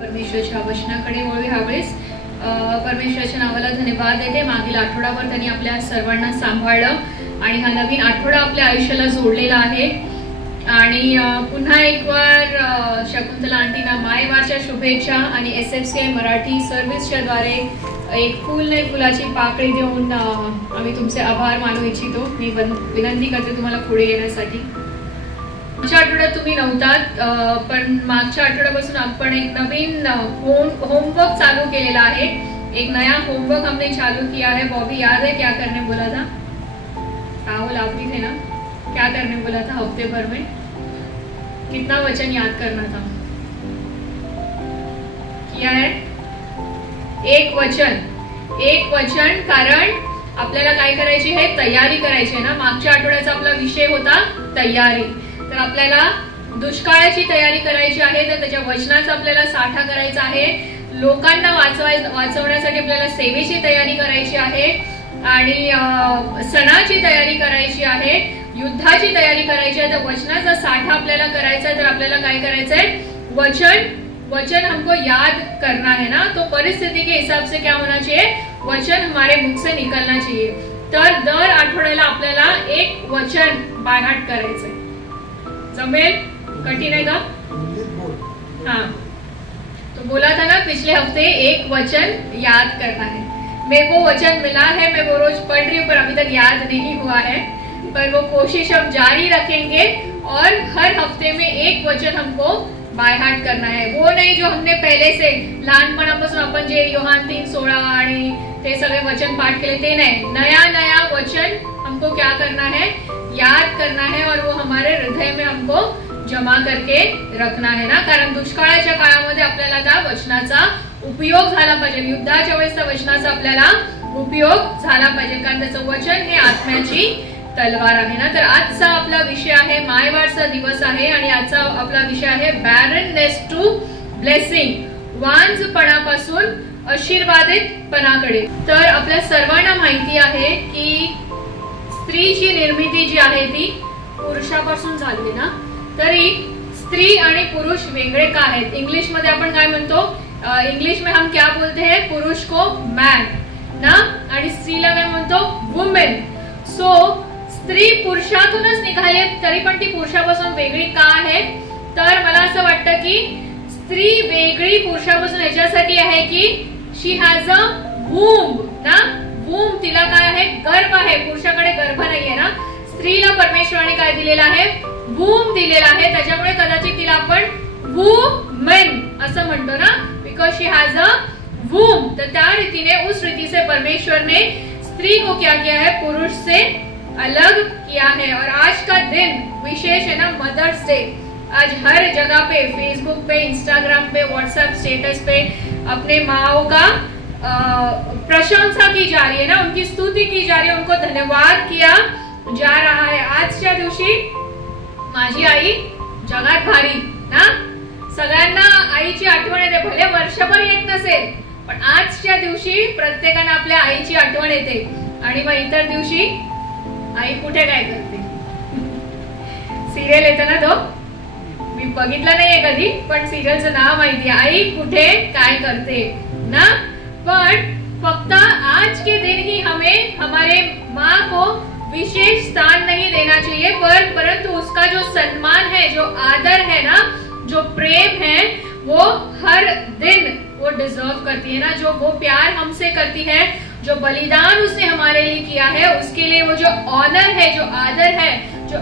परमेश्वराच्या वचनाकडे वळू ह्यावेळेस. परमेश्वराच्या नावाला धन्यवाद देते. मागील आठवडाभर त्यांनी आपल्या सर्वांना सांभाळलं आणि हा नवीन आठवडा आपल्या आयुष्याला जोडलेला आहे. आणि पुन्हा एक वार शकुंतला आंटीना मायवारच्या शुभेच्छा आणि SFCI मराठी सर्व्हिसच्या द्वारे एक फूल नाही फुलाची पाकळी देऊन आम्ही तुमचे आभार मानू इच्छितो. मी विनंती करते तुम्हाला पुढे येण्यासाठी. मागच्या आठवड्यात तुम्ही नव्हतात, पण मागच्या आठवड्यापासून आपण एक नवीन होमवर्क चालू केलेला आहे. एक नया होमवर्क हमने चालू किया है. बॉबी याद है क्या करने बोला था? राहुल आप भी थे ना? क्या करने बोला था हफ्ते भर में? कितना वचन याद करना था? किया है एक वचन. कारण आपल्याला काय करायची आहे? तयारी करायची आहे ना. मागच्या आठवड्याचा आपला विषय होता तयारी. तर आपल्याला दुष्काळाची तयारी करायची आहे, तर त्याच्या वचनाचा आपल्याला साठा करायचा आहे. लोकांना वाचवण्यासाठी आपल्याला सेवेची तयारी करायची आहे आणि सणाची तयारी करायची आहे, युद्धाची तयारी करायची है. तो वचनाचा साठा आपल्याला करायचा है. तर आपल्याला काय करायचंय? वचन हमको याद करना है ना. तो परिस्थिति के हिसाब से क्या होना चाहिए? वचन हमारे मुख से निकलना चाहिए. तर दर आठवड्याला आपल्याला एक वचन बायहार्ट करायचंय. जमेल? कठिन है का? हाँ, तो बोला था ना पिछले हफ्ते एक वचन याद करना है. मेरे को वचन मिला है, मैं वो रोज पढ़ रही हूँ पर अभी तक याद नहीं हुआ है. पर वो कोशिश हम जारी रखेंगे और हर हफ्ते में एक वचन हमको बाय हार्ट करना है. वो नहीं जो हमने पहले से लहानपणापासून आपण जे योहान 3:16 आणि ते सगळे वचन पाठ केले ते नाही. नया वचन हमको क्या करना है? याद करना है और वो हमारे हृदय में हमको जमा करके रखना है ना. कारण दुष्काळाच्या काळामध्ये आपल्याला त्या वचनाचा उपयोग झाला पाहिजे. युद्धाच्या वेळेस त्या वचनाचा आपल्याला उपयोग झाला पाहिजे, कारण त्याचं वचन हे आत्म्याची तलवार आहे ना. तर आजचा आपला विषय आहे, मायवारचा दिवस आहे आणि आजचा आपला विषय आहे बॅरननेस टू ब्लेसिंग. वांझपणापासून आशीर्वादितपणाकडे. तर आपल्या सर्वांना माहिती आहे की स्त्रीची निर्मिती जी आहे ती पुरुषापासून झाली ना. तरी स्त्री आणि पुरुष वेगळे का आहेत? इंग्लिश मध्ये आपण काय म्हणतो? इंग्लिश में हम क्या बोलते हैं? पुरुष को मैन ना, आणि स्त्रीला काय म्हणतो? वुमेन. सो स्त्री पुरुषातूनच निघाली तरी पण ती पुरुषापासून वेगळी का आहे? तर मला असं वाटतं की स्त्री वेगळी पुरुषापासून याच्यासाठी आहे की शी हॅज अ वूम्ब ना. वूम्ब, तिला काय आहे? गर्भ आहे. पुरुषाकडे गर्भ नाहीये ना. स्त्रीला परमेश्वराने काय दिलेला आहे? वूम्ब दिलेला आहे. त्याच्यामुळे कदाचित तिला आपण वुमेन असं म्हणतो ना, because she has a womb. तर त्या रीतीने उस रीति से परमेश्वर ने स्त्री को क्या किया है? पुरुष से अलग किया है. और आज का दिन विशेष है ना, मदर्स डे. आज हर जगह पे, फेसबुक पे, इंस्टाग्राम पे, व्हाट्सएप स्टेटस पे अपने माओ का प्रशंसा की जा रही है ना, उनकी स्तुति की जा रही है, उनको धन्यवाद किया जा रहा है. आजच्या दिवशी माझी आई जगात भारी ना. सगळ्यांना आईची आठवण येते, भले वर्षभर येत नसेल पण आजच्या दिवशी प्रत्येकाने आपल्या आईची आठवण येते. आणि मग इतर दिवशी आई कुठे काय करते? सिरियल येतं ना, तो मी बघितला नाहीये कधी, पण सिरियलचं नाव माहिती आहे, आई कुठे काय करते ना. पण फक्त आज के दिन ही हमें हमारे माँ को विशेष स्थान नहीं देना चाहिए, परंतु उसका जो सम्मान है, जो आदर है ना, जो प्रेम है, वो हर दिन वो डिजर्व करती है ना. जो वो प्यार हमसे करती है, जो बलिदान उसने हमारे लिए किया है, उसके लिए वो जो ऑनर है, जो आदर है, जो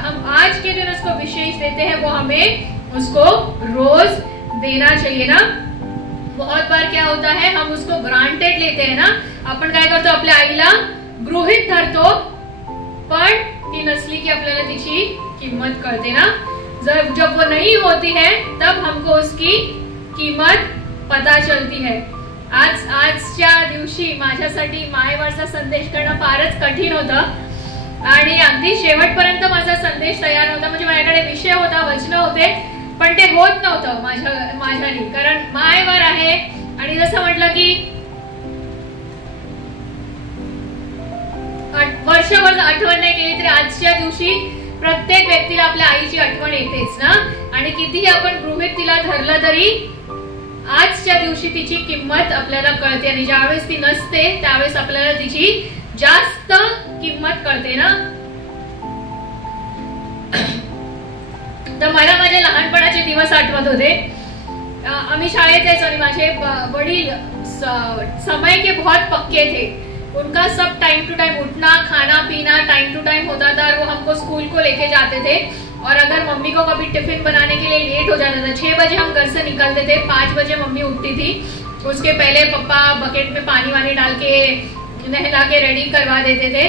हम आज के दिन उसको विशेष देते हैं, वो हमें उसको रोज देना चाहिए ना. बहुत बार क्या होता है, हम उसको ग्रांटेड लेते हैं ना. आपण काय करतो? आपल्या आईला गृहीत धरतो, पण ती नसली की आपल्याला तिची किंमत कळते ना. जब वो नहीं होती है तब हमको उसकी कीमत पता चलती है. आजच्या दिवशी माझ्यासाठी मायवारचा संदेश करणं फारच कठीण होतं आणि अगदी शेवटपर्यंत माझा संदेश तयार होता. म्हणजे माझ्याकडे विषय होता, वचन होते, पण ते होत नव्हतं माझ्यानी, कारण मायवार आहे. आणि जसं म्हटलं की वर्षभर आठवण नाही केली तरी आजच्या दिवशी प्रत्येक व्यक्तीला आपल्या आईची आठवण येतेच ना. आणि कितीही आपण गृहीत तिला धरलं तरी आजच्या दिवशी तिची किंमत आपल्याला कळते आणि ज्यावेळेस ती नसते त्यावेळेस आपल्याला तिची जास्त किंमत कळते ना. तर मला माझे लहानपणाचे दिवस आठवत होते. आम्ही शाळेत जायचो आणि माझे वडील समय के बहुत पक्के थे. उनका सब टाइम टू टाइम उठना, खाना पीना टाइम टू टाइम होता था और वो हमको स्कूल को लेके जाते थे. और अगर मम्मी को कभी टिफिन बनाने के लिए लेट हो जाता था, 6 बजे हम घर से निकलते थे, 5 बजे मम्मी उठती थी. उसके पहले पापा बकेट में पानी वानी डाल के नहला के रेडी करवा देते थे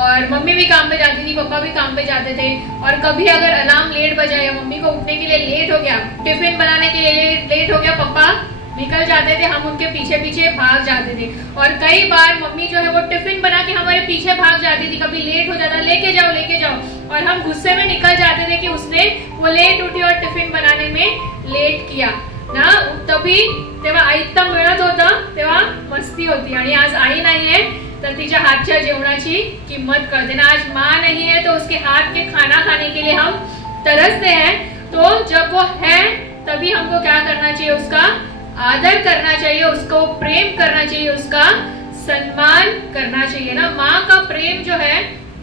और मम्मी भी काम पे जाती थी, पापा भी काम पे जाते थे. और कभी अगर अलार्म लेट बजा या मम्मी को उठने के लिए लेट हो गया, टिफिन बनाने के लिए लेट हो गया, पापा निकल जाते थे, हम उनके पीछे पीछे भाग जाते थे. और कई बार मम्मी जो है वो टिफिन बना के हमारे पीछे भाग जाती थी. कभी लेट हो जाता, लेके जाओ लेके जाओ, और हम गुस्से में निकल जाते थे कि उसने वो लेट उठी और टिफिन बनाने में लेट किया ना. तभी तेव्हा आईता मिळत होतं, तेव्हा मस्ती होती. आणि आज आई नाहीये तर तिच्या हातच्या जेवणाची किंमत कळते ना. आज माँ नहीं है तो उसके हाथ के खाना खाने के लिए हम तरसते हैं. तो जब वो है तभी हमको क्या करना चाहिए, उसका आदर करना चाहिए, उसको प्रेम करना चाहिए, उसका सन्मान करना चाहिए ना. माँ का प्रेम जो है,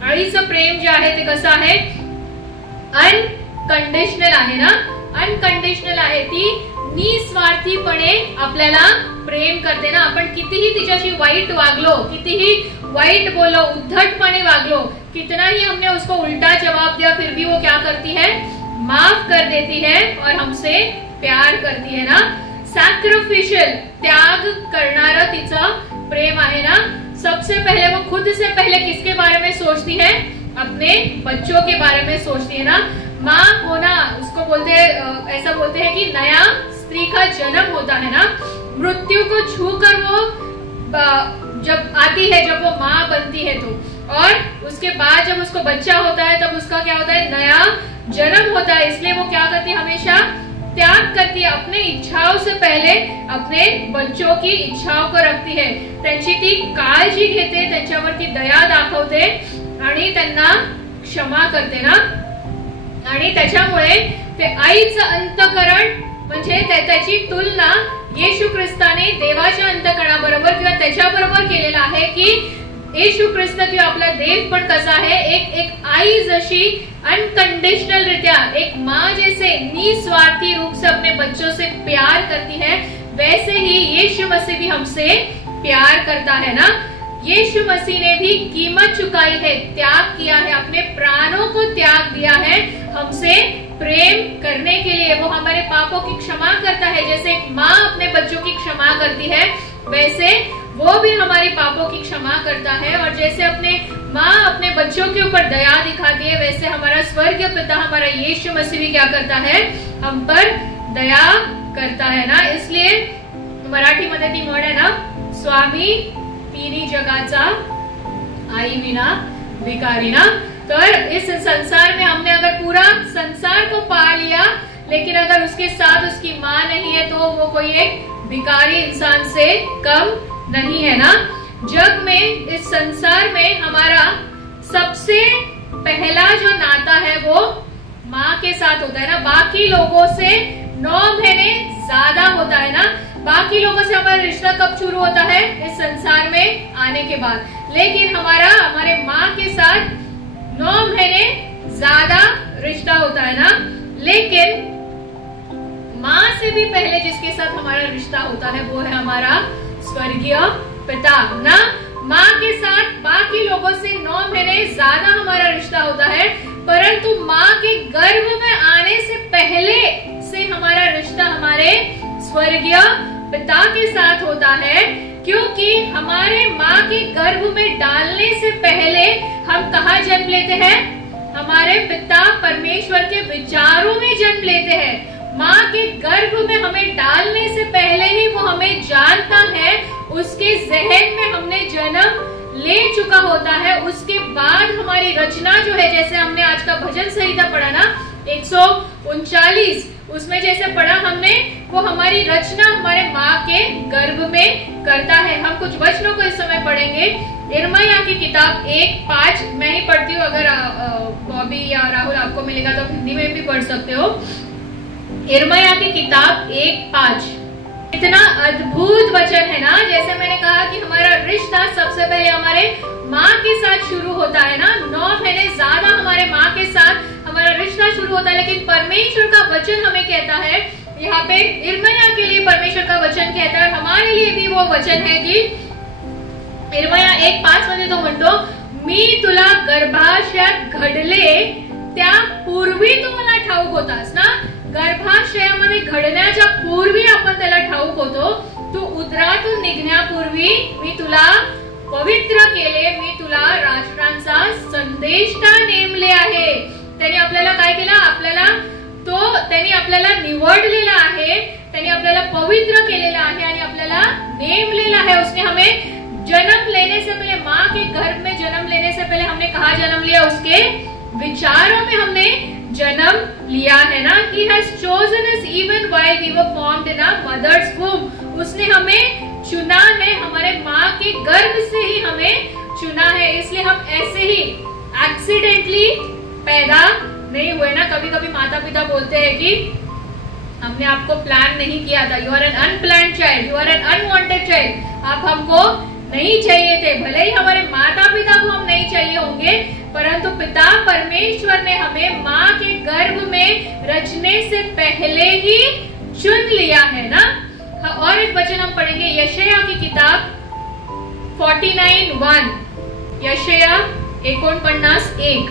आईचं प्रेम जे आहे ते कसं आहे, अनकंडिशनल आहे ना. अनकंडिशनल आहे. ती निस्वार्थीपणे आपल्याला प्रेम करते ना. आपण कितीही तिच्याशी वाईट वागलो, कितीही वाईट बोलो, उद्धटपणे वागलो, कितना ही हमने उसको उल्टा जवाब दिया, फिर भी वो क्या करती है, माफ कर देती है और हमसे प्यार करती है ना. सैक्रिफिशियल, त्याग करणारा तिचं प्रेम आहे ना. सबसे पहले वो खुद से पहले किसके बारे में सोचती है, अपने बच्चों के बारे में सोचती है ना. माँ होना, उसको बोलते ऐसा बोलते हैं कि नया स्त्री का जन्म होता है ना. मृत्यु को छूकर वो जब आती है, जब वो माँ बनती है तो, और उसके बाद जब उसको बच्चा होता है तब उसका क्या होता है, नया जन्म होता है. इसलिए वो क्या करती है, हमेशा त्याग करती है. अपने इच्छाओं से पहले अपने बच्चों की इच्छाओं को रखती है. त्यांची ती काळजी घेते, त्यांच्यावरती दया दाखवते आणि त्यांना क्षमा करते ना. आणि त्याच्यामुळे ते आईचं अंतःकरण म्हणजे त्याची तुलना येशू ख्रिस्ताने देवाच्या अंतःकरणाबरोबर किंवा त्याच्याबरोबर केलेला आहे की येशू ख्रिस्त किंवा आपला देव पण कसा आहे, एक आई जशी अनकंडीशनल रित्या, एक माँ जैसे निस्वार्थी रूप से अपने बच्चों से प्यार करती है, वैसे ही यीशु मसीह भी हमसे प्यार करता है ना. यीशु मसीह ने भी कीमत चुकाई है, त्याग किया है, अपने प्राणों को त्याग दिया है हमसे प्रेम करने के लिए. वो हमारे पापों की क्षमा करता है. जैसे एक माँ अपने बच्चों की क्षमा करती है, वैसे वो भी हमारे पापों की क्षमा करता है. और जैसे अपने माँ अपने बच्चों के ऊपर दया दिखाती है, वैसे हमारा स्वर्गीय पिता, हमारा यीशु मसीह भी क्या करता है, हम पर दया करता है ना. इसलिए मराठीमध्ये ती म्हण आहे ना, स्वामी तिन्ही जगाचा, आई विना भिकारी ना. तर इस संसार में हमने अगर पूरा संसार को पा लिया, लेकिन अगर उसके साथ उसकी माँ नहीं है तो वो कोई एक भिकारी इंसान से कम नहीं है ना. जग में, इस संसार में हमारा सबसे पहला जो नाता है वो माँ के साथ होता है ना. बाकी लोगों से 9 महीने ज्यादा होता है ना. बाकी लोगों से हमारा रिश्ता कब शुरू होता है, इस संसार में आने के बाद. लेकिन हमारे माँ के साथ 9 महीने ज्यादा रिश्ता होता है ना. लेकिन माँ से भी पहले जिसके साथ हमारा रिश्ता होता है वो है हमारा स्वर्गीय पिता ना. माँ के साथ बाकी लोगों से 9 महीने ज्यादा हमारा रिश्ता होता है, परंतु माँ के गर्भ में आने से पहले से हमारा रिश्ता हमारे स्वर्गीय पिता के साथ होता है. क्योंकि हमारे माँ के गर्भ में डालने से पहले हम कहाँ जन्म लेते हैं, हमारे पिता परमेश्वर के विचारों में जन्म लेते हैं. माँ के गर्भ में हमें डालने से पहले ही वो हमें जानता है, उसके जहन में हमने जन्म ले चुका होता है. उसके बाद हमारी रचना जो है, जैसे हमने आज का भजन संहिता पढ़ा ना 139, उसमें जैसे पढ़ा हमने, वो हमारी रचना हमारे माँ के गर्भ में करता है. हम कुछ वचनों को इस समय पढ़ेंगे. यिर्मयाह की किताब 1:5 मैं ही पढ़ती हूँ, अगर बॉबी या राहुल आपको मिलेगा तो हिंदी में भी पढ़ सकते हो. यिर्मयाह की किताब 1:5. इतना अद्भुत वचन है ना। जैसे मैंने कहा कि हमारा रिश्ता सबसे पहले हमारे माँ के साथ शुरू होता है ना, 9 महीने ज्यादा हमारे माँ के साथ हमारा रिश्ता शुरू होता है। लेकिन परमेश्वर का वचन हमें कहता है, यहाँ पे यिर्मयाह के लिए परमेश्वर का वचन कहता है, हमारे लिए भी वो वचन है कि यिर्मयाह 1:5 मध्ये तो म्हणतो, मी तुला गर्भाशयात घडले त्यापूर्वी तू मला ठाऊक होतास ना। गर्भाशयामध्ये घडण्याच्या पूर्वी आपण त्याला ठाऊक होतो। तू उदरातून निघण्यापूर्वी मी तुला पवित्र केले, मी तुला राष्ट्रांचा संदेष्टा नेमले आहे। त्यांनी आपल्याला काय केलं, त्यांनी आपल्याला निवडलेला आहे, त्यांनी आपल्याला पवित्र केलेला आहे आणि आपल्याला नेमलेला है। उसने हमें जन्म लेने से पहले, माँ के गर्भ में जन्म लेने से पहले हमने कहा जन्म लिया, उसके विचारों में हमने जन्म लिया है ना। He has chosen us even while we were formed in our mother's womb. उसने हमें चुना है, हमारे माँ के गर्भ से ही हमें चुना है। इसलिए हम ऐसे ही एक्सीडेंटली पैदा नहीं हुए ना। कभी कभी माता पिता बोलते हैं कि हमने आपको प्लान नहीं किया था, you are an unplanned child, you are an unwanted child, आप हमको नहीं चाहिए थे। भले ही हमारे माता पिता को हम नहीं चाहिए होंगे, परंतु पिता परमेश्वर ने हमें माँ के गर्भ में रचने से पहले ही चुन लिया है ना। और एक वचन हम पढ़ेंगे यशायाह की किताब 49:1, यशायाह 49:1।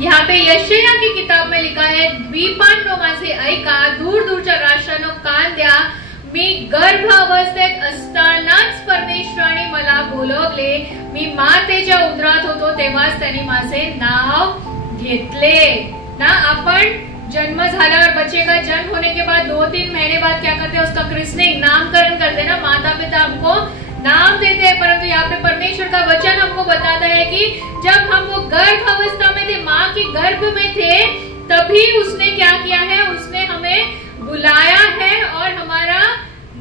यहाँ पे यशायाह की किताब में लिखा है, द्वीपांनो माझे ऐका, दूर दूरच्या राष्ट्रांनो कान द्या, मी गर्भावस्थेत असतानाच परमेश्वराने मला बोलवले, मी मातेच्या उदरात होतो तेव्हाच त्यांनी माझे नाव घेतले ना। अपन जन्म झाल्यावर, बच्चे का जन्म होने के बाद 2-3 महीने बाद क्या करते हैं, उसका क्रिस्निंग, नामकरण करते हैं ना। माता पिता हमको नाम देते हैं, परंतु यहाँ पे परमेश्वर का वचन हमको बताता है कि जब हम वो गर्भ अवस्था में थे, माँ के गर्भ में थे, तभी उसने क्या किया है, उसने हमें बुलाया है और हमारा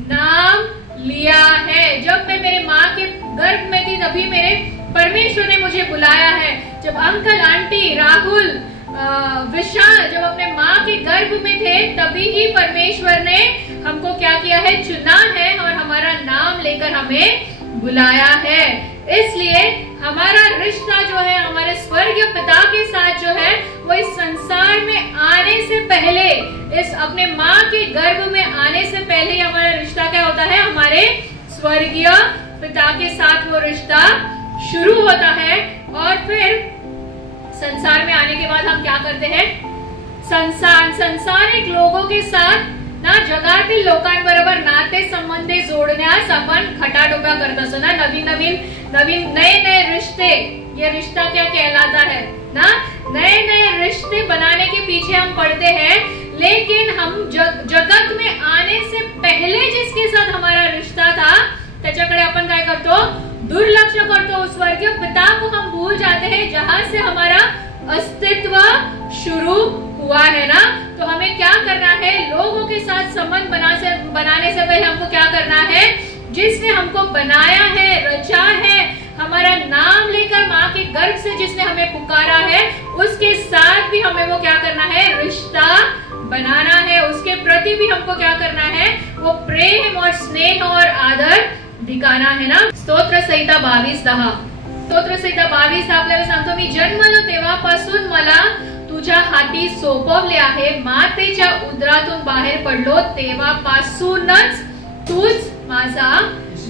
नाम लिया है। जब मैं मेरे माँ के गर्भ में थी तभी मेरे परमेश्वर ने मुझे बुलाया है। जब अंकल आंटी राहुल विशाल जब अपने माँ के गर्भ में थे, तभी ही परमेश्वर ने हमको क्या किया है, चुना है और हमारा नाम लेकर हमें बुलाया है। इसलिए हमारा रिश्ता जो है हमारे स्वर्गीय पिता के साथ जो है, वो इस संसार में आने से पहले, इस अपने माँ के गर्भ में आने से पहले ही हमारा रिश्ता क्या होता है, हमारे स्वर्गीय पिता के साथ वो रिश्ता शुरू होता है। और फिर संसार में आने के बाद हम क्या करते हैं, संसारिक लोगों के साथ ना, जगातील लोकांबरोबर नाते संबंध जोडण्यास आपण खटाटोपा करत असतो ना। नवीन नए रिश्ते, ये रिश्ता क्या कहलाता है ना। नए रिश्ते बनाने के पीछे हम पड़ते हैं, लेकिन हम जगत में आने से पहले जिसके साथ हमारा रिश्ता था त्याच्याकडे आपण काय करतो, दुर्लक्ष करतो। उस स्वर्गीय पिता को हम भूल जाते हैं जहां से हमारा अस्तित्व शुरू हुआ है ना। तो हमें क्या करना है, लोगों के साथ संबंध बनाने से पहले हमको क्या करना है, जिसने हमको बनाया है, रचा है, हमारा नाम लेकर माँ के गर्भ से जिसने हमें पुकारा है, उसके साथ भी हमें वो क्या करना है, रिश्ता बनाना है। उसके प्रति भी हमको क्या करना है, वो प्रेम और स्नेह और आदर दिखाना है ना। स्तोत्र संहिता 22:10, स्तोत्र संहिता 22 आपल्याला सांगतो, मी जन्मलो तेव्हापासून मला तुझ्या हाती सोपवले आहे, मातेच्या उदरातून बाहेर पडलो तेव्हापासूनच तूच माझा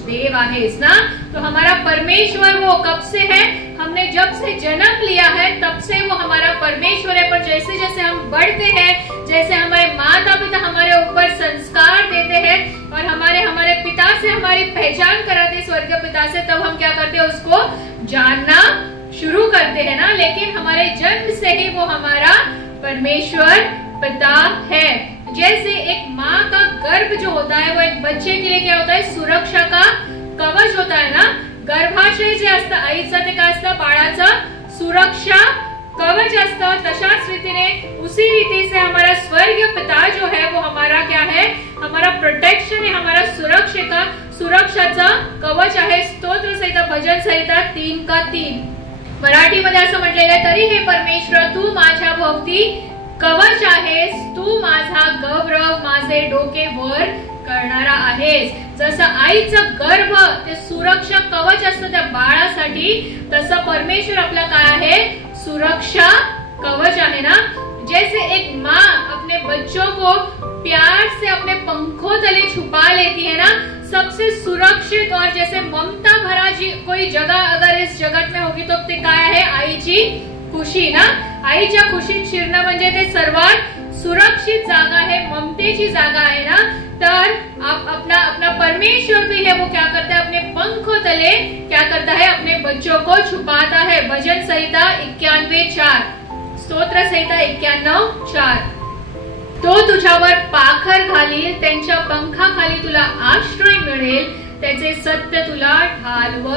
देव आहेस ना। तो हमारा परमेश्वर वो कब से है, हमने जब से जन्म लिया है तब से वो हमारा परमेश्वर है। पर जैसे जैसे हम बढ़ते हैं, जैसे हमारे माता पिता हमारे ऊपर संस्कार देते हैं और हमारे पिता से हमारी पहचान कराते स्वर्गीय पिता से, तब हम क्या करते हैं, उसको जानना शुरू करते हैं ना। लेकिन हमारे जन्म से ही वो हमारा परमेश्वर पिता है। जैसे एक माँ का गर्भ जो होता है वो एक बच्चे के लिए क्या होता है, सुरक्षा का कवच होता है ना। गर्भाशय जे असतं आईचं ते काय असतं, बाळाचं सुरक्षा कवच असतं। तशाच रीतीने उसी रीति से हमारा स्वर्गीय पिता जो है वो हमारा क्या है, हमारा प्रोटेक्शन है, हमारा सुरक्षाचा कवच आहे। स्तोत्र संहिता भजन संहिता 3:3 मराठीमध्ये असं म्हटलेलं आहे, तरी हे परमेश्वर तू माझ्या भोवती कवच आहेस तू माझा गौरव, माझे डोके वर करणारा आहेस. जसं आईचं गर्भ ते सुरक्षा कवच असतं त्या बाळासाठी, तसं परमेश्वर आपला काय आहे, सुरक्षा कवच आहे ना. जैसे एक माँ अपने बच्चों को प्यार से अपने पंखों तले छुपा लेती है ना, सबसे सुरक्षित और जैसे ममता भरा जी कोई जगह अगर इस जगत में होगी तो ते काय आहे, आईची खुशी ना. आईच्या खुशीत शिरणं म्हणजे ते सर्वात सुरक्षित जागा आहे, ममतेची जागा आहे ना. तर अपना परमेश्वर भी है, वो क्या करता है, अपने पंखों तले क्या करता है, अपने बच्चों को छुपाता है. भजन संहिता 91:4, स्तोत्र संहिता 91:4. तो तुझ्यावर पाखर घालील, त्यांच्या पंखाखाली तुला आश्रय मिळेल, त्याचे सत्य तुला ढाल व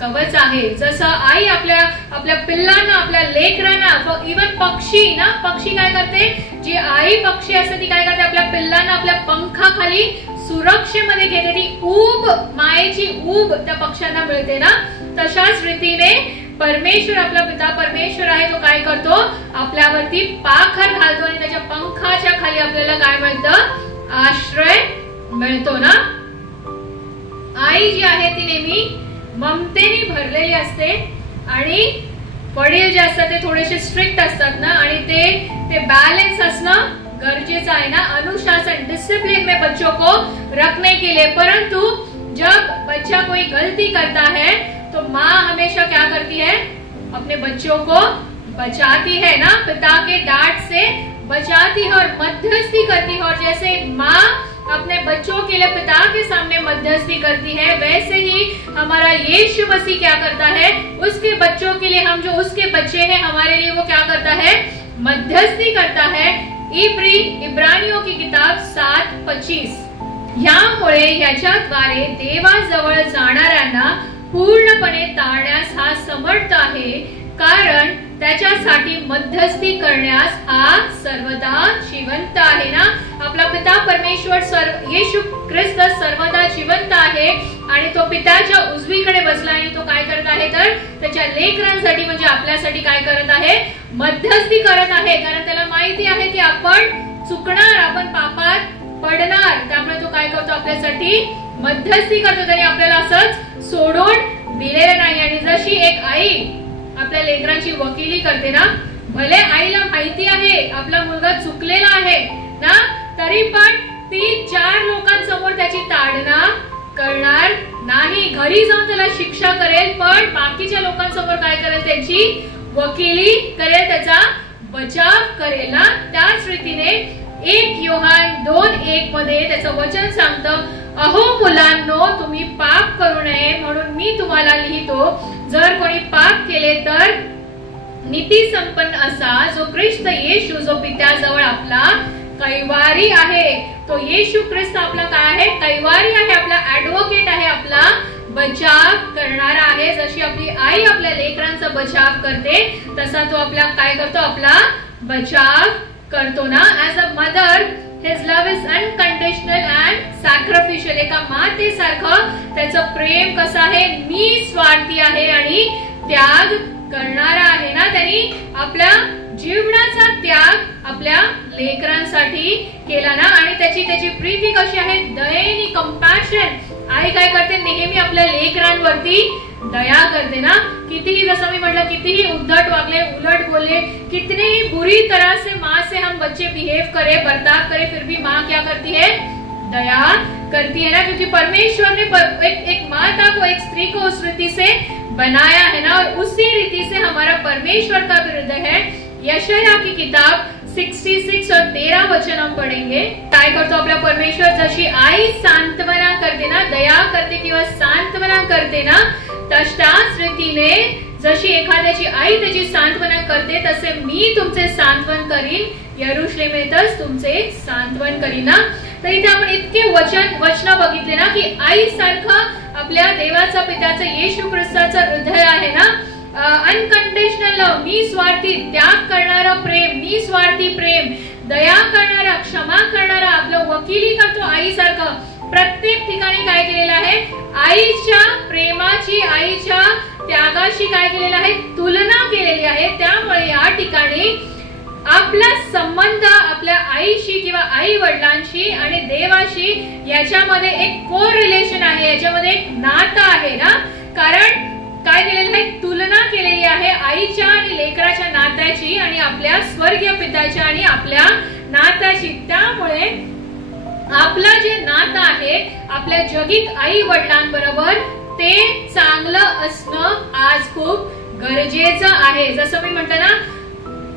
कवच आहे. जसं आई आपल्या पिल्लांना, आपल्या लेकरांना, इवन पक्षी ना, पक्षी काय करते, जी आई पक्षी असते ती काय करते, आपल्या पिल्लांना आपल्या पंखाखाली सुरक्षेमध्ये घेते. ती ऊब, मायेची ऊब त्या पक्ष्यांना मिळते ना. तशाच रीतीने परमेश्वर, आपला पिता परमेश्वर आहे, तो काय करतो, आपल्यावरती पाखर घालतो आणि त्याच्या पंखाच्या खाली आपल्याला काय मिळतं, आश्रय मिळतो ना. आई जी आहे ती नेहमी ममतेने भरलेली असते आणि वडील जे असतात ते थोडेसे स्ट्रिक्ट असतात ना, आणि ते बॅलेन्स असणं गरजेचं आहे ना. अनुशासन, डिसिप्लिन में बच्चों को रखने के लिए. परंतु जब बच्चा कोई गलती करता है तो माँ हमेशा क्या करती है, अपने बच्चों को बचाती है ना, पिता के डांट से बचाती है और मध्यस्थी करती है. और जैसे माँ अपने बच्चों के लिए पिता के सामने मध्यस्थी करती है, वैसे ही हमारा यीशु मसीह क्या करता है, उसके बच्चों के लिए, हम जो उसके बच्चे हैं हमारे लिए वो क्या करता है, मध्यस्थी करता है. इब्रानियों की किताब 7:25. यामुळे याच्याद्वारे देवाजवळ जाणाऱ्यांना पूर्णपणे टाळण्यास हा समर्थ आहे, कारण त्याच्यासाठी मध्यस्थी करण्यास हा सर्वदा जिवंत आहे ना. आपला पिता परमेश्वर येशू ख्रिस्त सर्वदा जिवंत आहे आणि तो पित्याच्या उजवीकडे बसला आणि तो काय करत आहे, तर त्याच्या लेकरांसाठी म्हणजे आपल्यासाठी काय करत आहे, मध्यस्थी करत आहे. कारण त्याला माहिती आहे की आपण चुकणार, आपण पापात पडणार, त्यामुळे तो काय करतो, आपल्यासाठी मध्यस्थी करतो. त्याने आपल्याला असंच सोडून दिलेलं नाही. आणि जशी एक आई आपल्या लेकरांची वकिली करते ना, भले आईला माहिती आहे आपला मुलगा चुकलेला आहे ना, तरी पण ती 4 लोकांसमोर त्याची ताडना करणार नाही. घरी जाऊन त्याला शिक्षा करेल, पण बाकीच्या लोकांसमोर काय करेल, त्याची वकिली करेल, त्याचा बचाव करेल ना. त्याच रीतीने 1 योहान 2:1 मध्ये त्याचं वचन सांगतं, अहो मुलांनो, तुम्ही पाप करू नये म्हणून मी तुम्हाला लिहितो, जर कोणी पाप केले तर नीती संपन्न असा जो ख्रिस्त येशू, जो पित्याजवळ आपला कैवारी आहे, तो येशू ख्रिस्त आपला काय आहे, कैवारी आहे, आपला ऍडव्होकेट आहे, आपला बचाव करणारा आहे. जशी आपली आई आपल्या लेकरांचा बचाव करते, तसा तो आपला काय करतो, आपला बचाव करतो ना. As a mother His love is unconditional and sacrificial. एका मातेसारखं त्याचं प्रेम कसं आहे, निस्वार्थी आहे आणि त्याग करणारा आहे ना. त्यांनी आपल्या जीवनाचा त्याग आपल्या लेकरांसाठी केला ना. आणि त्याची प्रीती कशी आहे, दयेनी, कंपॅशन. आई काय करते, नेहमी आपल्या लेकरांवरती दया करते ना. कितीही, जसं मी म्हटलं, कितीही उद्धट वागले, उलट बोले, कितने ही बुरी तरह से माँ से हम बच्चे बिहेव करे, बर्ताव करे, फिर भी माँ क्या करती है, दया करती है ना. क्योंकि परमेश्वर ने एक माता को, एक स्त्री को उस रीति से बनाया है ना, और उसी रीति से हमारा परमेश्वर का भी हृदय है. यशाया की किताब 66 और 13 वचन हम पढ़ेंगे. काय करतो आपला परमेश्वर, जशी आई सांत्वना करते ना, दया करते किंवा सांत्वना करते ना, तशाच रीतीने जशी एखाद्याची आई त्याची सांत्वना करते, तसे मी तुमचे सांत्वन करीन, यरुशलेमेतच तुमचे सांत्वन करीन ना. तर इथे आपण इतके वचन बघितले ना, की आई सारखं आपल्या देवाचा, पित्याचं, येशू ख्रिस्ताचं हृदय आहे ना. अनकंडिशनल लव, निस्वार्थी, त्याग करणारा प्रेम, निस्वार्थी प्रेम, दया करणारा, क्षमा करणारा, आपलं वकिली करतो आई सारखं. प्रत्येक ठिकाणी काय केलेलं आहे, आईच्या प्रेमाची, आईच्या त्यागाशी काय केलेलं आहे, तुलना केलेली आहे. त्यामुळे या ठिकाणी आपला संबंध आपल्या आईशी किंवा आई वडिलांशी आणि देवाशी याच्यामध्ये एक को रिलेशन आहे, याच्यामध्ये एक नातं आहे ना. कारण काय केलेलं आहे, तुलना केलेली आहे आईच्या आणि लेकराच्या नात्याची आणि आपल्या स्वर्गीय पित्याच्या आणि आपल्या नात्याची. त्यामुळे आपलं जे नातं आहे आपल्या जगिक आई वडिलांबरोबर ते चांगलं असणं आज खूप गरजेचं आहे. जसं मी म्हणते ना,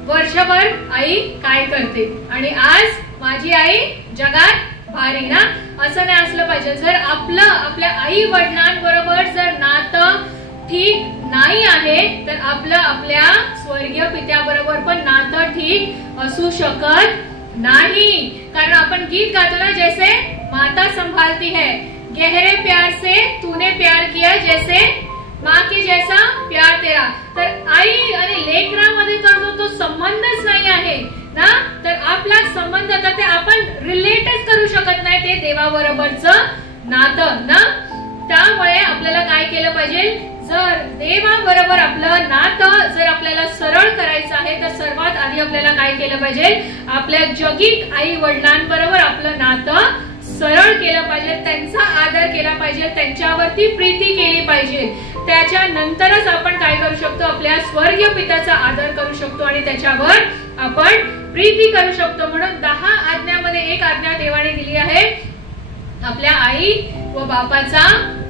वर्षभर आई काय करते आणि आज माझी आई जगात भारी ना, असं नाही असलं पाहिजे. जर आपल्या आई वडिलांबरोबर जर नातं ठीक नाही आहे तर आपलं आपल्या स्वर्गीय पित्याबरोबर पण नातं ठीक असू शकत नाही. कारण आपण गीत गातो ना, जैसे माता संभालती है, गहरे प्यार से तूने प्यार किया, जैसे माँ की जैसा प्यार तेरा. तर आई आणि लेकरामध्ये तो संबंधच नाही आहे ना, तर आपला संबंध ते आपण रिलेटच करू शकत नाही ते देवाबरोबरचं नातं ना. त्यामुळे आपल्याला काय केलं पाहिजे, जर देवाबरोबर आपलं नातं जर आपल्याला सरळ करायचं आहे तर सर्वात आधी आपल्याला काय केलं पाहिजे, आपल्या जगिक आई वडिलांबरोबर आपलं नातं सरळ केलं पाहिजे, त्यांचा आदर केला पाहिजे, त्यांच्यावरती प्रीती केली पाहिजे. त्याच्यानंतरच आपण काय करू शकतो, आपल्या स्वर्गीय पित्याचा आदर करू शकतो आणि त्याच्यावर आपण प्रीती करू शकतो. म्हणून 10 आज्ञामध्ये एक आज्ञा देवाने दिली आहे, आपल्या आई व बापाचा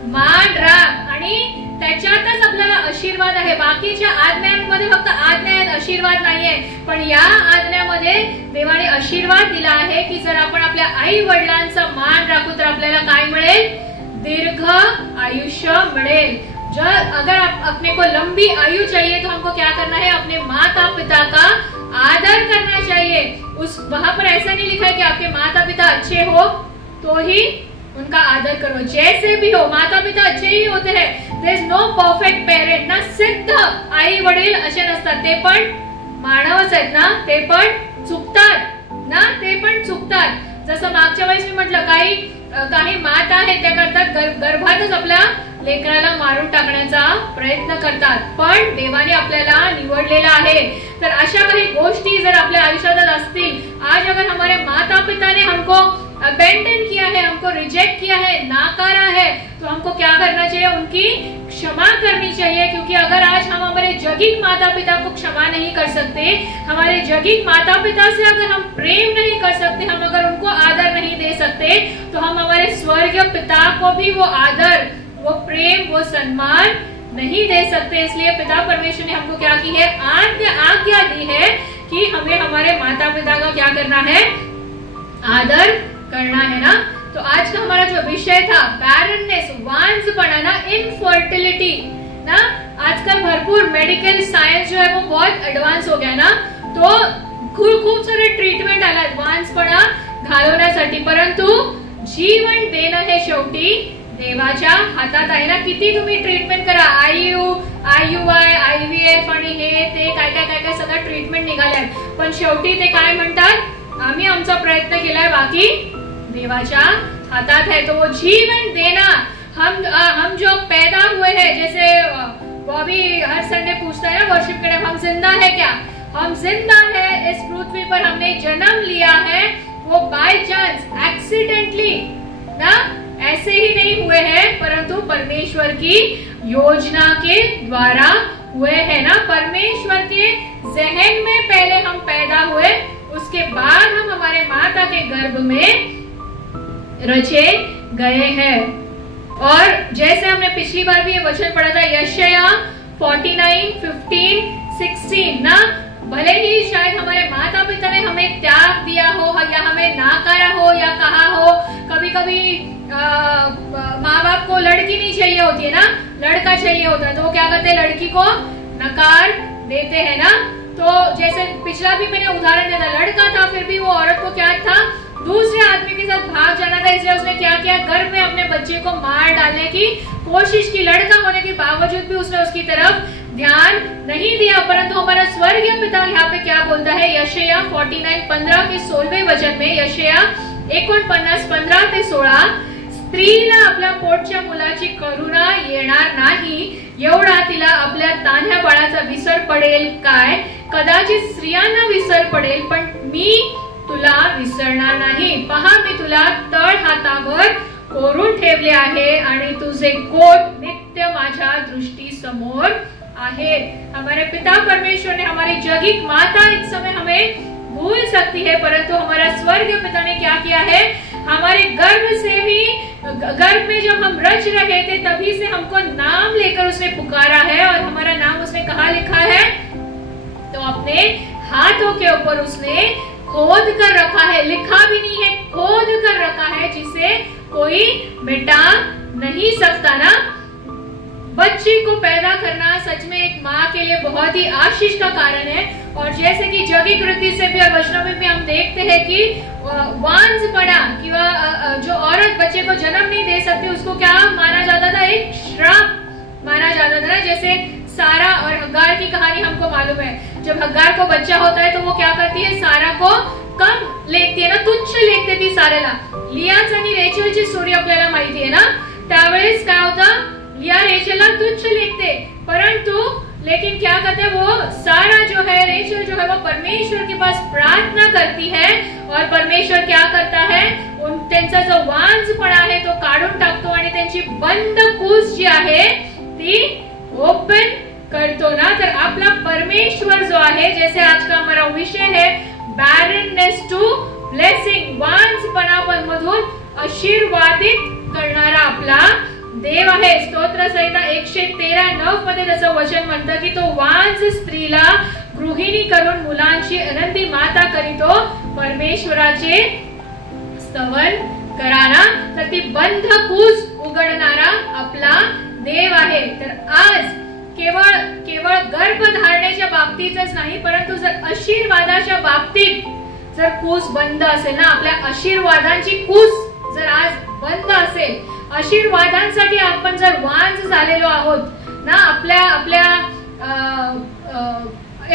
मान राख, आणि त्याच्यातच आपल्याला आशीर्वाद आहे. बाकीच्या आज्ञांमध्ये फक्त आज्ञा आहेत, आशीर्वाद नाहीये. पण या आज्ञामध्ये देवाने आशीर्वाद दिला आहे की जर आपण आपल्या आई वडिलांचा मान राखू तर आपल्याला काय मिळेल, दीर्घ आयुष्य मिळेल. अगर अपने को लंबी आयु चाहिए तो हमको क्या करना है, अपने माता पिता का आदर करना चाहिए. वहां पर ऐसा नहीं लिखा है कि आपके माता पिता अच्छे हो तो ही उनका आदर करो, जैसे भी हो माता पिता अच्छे ही होते हैं. There is no perfect parent ना, सिद्ध आई वडील असे नसतात, ते पण मानवच आहेत ना, ते पण चुकतात ना, ते पण चुकतात. जसं मागच्या वेळेस मी म्हटलं, काही माता आहेत त्या करतात गर्भातच आपल्या लेकराला मारून टाकण्याचा प्रयत्न करतात. पण देवाने आपल्याला निवडलेला आहे. तर अशा काही गोष्टी जर आपल्या आयुष्यात असतील, आज अगर हमारे माता पिता ने हमको अबेंडन किया है, हमको रिजेक्ट किया है, नाकारा है, तो हमको क्या करना चाहिए, उनकी क्षमा करनी चाहिए. क्योंकि अगर आज हम हमारे जगिक माता पिता को क्षमा नहीं कर सकते, हमारे जगिक माता पिता से अगर हम प्रेम नहीं कर सकते, हम अगर उनको आदर नहीं दे सकते, तो हम हमारे स्वर्गीय पिता को भी वो आदर, वो प्रेम, वो सम्मान नहीं दे सकते. इसलिए पिता परमेश्वर ने हमको क्या की है, आज्ञा दी है कि हमें हमारे माता पिता का क्या करना है, आदर करना है ना. तो आज का हमारा जो विषय था बैरननेस, वांझपना ना, इनफर्टिलिटी ना. आजकल भरपूर मेडिकल साइंस जो है वो बहुत एडवांस हो गया ना, तो खूप सारे ट्रीटमेंट आलात वांझपणा घालवण्यासाठी. परंतु जीवन देणं हे शेवटी देवाच्या हातात आहे ना. किती तुम्ही ट्रीटमेंट करा, IUI, IVF आणि हे ते काय सगळं ट्रीटमेंट निघाल्यात, पण शेवटी ते काय म्हणतात, आम्ही आमचा प्रयत्न केलाय, बाकी देवाच्या हातात है. तो वो जीवन देना, हम जो पैदा हुए हैं, जैसे बॉबी हर संडे पूछता है ना वर्शिप के टाइम, हम जिंदा है क्या, हम जिंदा है. इस पृथ्वी पर हमने जन्म लिया है, वो बाय चांस एक्सीडेंटली ना, ऐसे ही नहीं हुए हैं, परंतु परमेश्वर की योजना के द्वारा हुए हैं ना. परमेश्वर के जहन में पहले हम पैदा हुए, उसके बाद हम हमारे माता के गर्भ में रचे गए हैं. और जैसे हमने पिछली बार भी ये वचन पढ़ा था, यशाया 49:15-16 ना, भले ही शायद हमारे माता पिता ने हमें त्याग दिया हो या हमें नाकारा हो या कहा हो, कभी कभी माँ बाप को लड़की नहीं चाहिए होती है ना, लड़का चाहिए होता है, तो वो क्या करते हैं, लड़की को नकार देते हैं ना. तो जैसे पिछला भी मैंने उदाहरण दिया था, लड़का था फिर भी वो औरत को क्या था, दूसरे आदमी के साथ भाग जाना था, इसलिए उसने क्या किया, गर्भ में अपने बच्चे को मार डालने की कोशिश की. लड़का होने के बावजूद भी उसने उसकी तरफ ध्यान नहीं दिया. परंतु हमारा स्वर्गीय पिता यहाँ पे क्या बोलता है, यशाया 49:15 के 16वें वचन में, यशाया 49:15-16, स्त्रीला आपल्या पोटच्या मुलाची करुणा येणार नाही, एवढा तिला आपल्या तान्ह्या बाळाचा विसर पडेल काय? कदाचित स्त्रियांना विसर पडेल, पण मी तुला विसरणार नाही. पहा, मी तुला तळ हातावर कोरून ठेवले आहे आणि तुझे कोट नित्य माझ्या दृष्टी समोर आहे. हमारे पिता परमेश्वर ने हमारी जगत माता इस समय हमें भूल सकती है, परंतु हमारा स्वर्गीय पिता ने क्या किया है? हमारे गर्भ से भी, गर्भ में जब हम रच रहे थे तभी से हमको नाम लेकर उसने पुकारा है, और हमारा नाम उसने कहाँ लिखा है? तो अपने हाथों के ऊपर उसने खोद कर रखा है. लिखा भी नहीं है, खोद कर रखा है, जिसे कोई मिटा नहीं सकता ना. बच्चे को पैदा करना सच में एक माँ के लिए बहुत ही आशीष का कारण है. और जैसे कि जगी कृति से भी और वचनों में भी हम देखते हैं कि वांझपना कि जो औरत बच्चे को जन्म नहीं दे सकती, उसको क्या माना जाता था? एक श्राप माना जाता था. जैसे सारा और हग्गार की कहानी हमको मालूम है. जब हग्गार को बच्चा होता है तो वो क्या करती है? सारा को कम लेखती है ना, तुच्छ लेखते ती सारेला. लियाच आणि रेचलची स्टोरी आपल्याला माहिती आहे ना. त्यावेळेस काय होतं? लिया रेचलला तुच्छ लेखते, परंतु लेकिन क्या करते हैं? वो सारा जो है, रेचल जो है, वो परमेश्वर के पास प्रार्थना करती है, और परमेश्वर क्या करता है? त्यांचा जो वांझपणा आहे तो काढून टाकतो आणि त्यांची बंद कूस जी आहे ती ओपन करतो ना. तर आपला परमेश्वर जो आहे, जैसे आज का हमारा विषय है बैरननेस टू ब्लेसिंग, वांझपणा मधून आशीर्वादित करणारा आपला देव आहे. स्तोत्र संहिता 113:9 मध्ये त्याचं वचन म्हणतं की तो वांझ स्त्रीला गृहिणी करून मुलांची आनंदी माता करीतो, परमेश्वराचे स्तवन कराना. तर ती बंद कूस उघडणारा आपला देव आहे. तर आज केवळ गर्भधारणेच्या बाबतीतच नाही, परंतु जर आशीर्वादाच्या बाबतीत जर कूस बंद असेल ना, आपल्या आशीर्वादांची कूस जर आज बंद असेल, आशीर्वादांसाठी आपण जर वांझ झालेलो आहोत ना, आपल्या